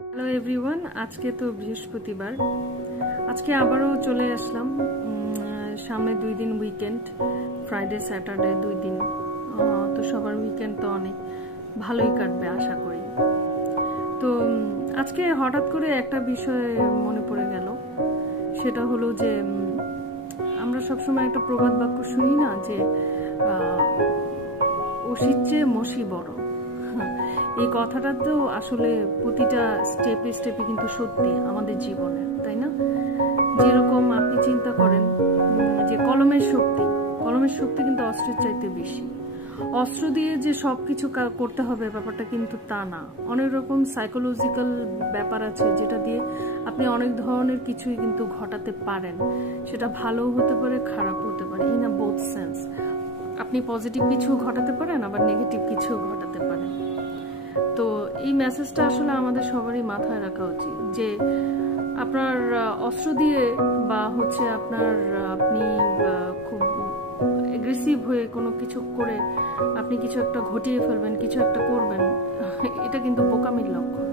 Hello everyone, আজকে তো বৃহস্পতিবার। আজকে আবারও চলে আসলাম। সামনে 2 দিন উইকেন্ড, ফ্রাইডে স্যাটারডে 2 দিন। তো সবার উইকেন্ড তো অনেক ভালোই কাটবে আশা করি। তো আজকে হঠাৎ করে একটা বিষয় মনে পড়ে গেল, সেটা হলো যে আমরা সবসময় একটা প্রবাদ বাক্য শুনি না যে অসির চেয়ে মসি বড়। এই কথাটা তো আসলে প্রতিটা স্টেপে স্টেপে কিন্তু সত্যি আমাদের জীবনে, তাই না? যেরকম আপনি চিন্তা করেন যে কলমের শক্তি কিন্তু অস্ত্রের চাইতে বেশি। অস্ত্র দিয়ে যে সবকিছু করতে হবে ব্যাপারটা কিন্তু তা না। অনেক রকম সাইকোলজিক্যাল ব্যাপার আছে যেটা দিয়ে আপনি অনেক ধরনের কিছুই কিন্তু ঘটাতে পারেন। সেটা ভালো হতে পারে, খারাপ হতে পারে, ইন আ বোথ সেন্স। আপনি পজিটিভ কিছু ঘটাতে পারেন, আবার নেগেটিভ কিছু ঘটাতে পারেন। তো এই মেসেজটা আসলে আমাদের সবারই মাথায় রাখা উচিত যে আপনার অস্ত্র দিয়ে বা আপনি খুব এগ্রেসিভ হয়ে কোনো কিছু করে আপনি কিছু একটা ঘটিয়ে ফেলবেন, কিছু একটা করবেন, এটা কিন্তু বোকামির লক্ষণ।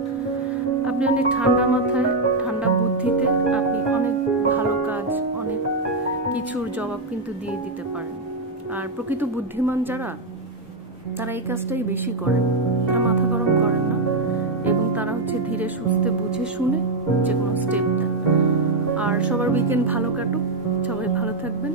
আপনি অনেক ঠান্ডা মাথায়, ঠান্ডা বুদ্ধিতে আপনি অনেক ভালো কাজ, অনেক কিছুর জবাব কিন্তু দিয়ে দিতে পারেন। আর প্রকৃত বুদ্ধিমান যারা, তারা এই কাজটাই বেশি করেন। তারা মাথা গরম করেন না এবং তারা ধীরে সুস্থে বুঝে শুনে যে কোনো স্টেপ দেন। আর সবার উইকেন্ড ভালো কাটুক, সবাই ভালো থাকবেন।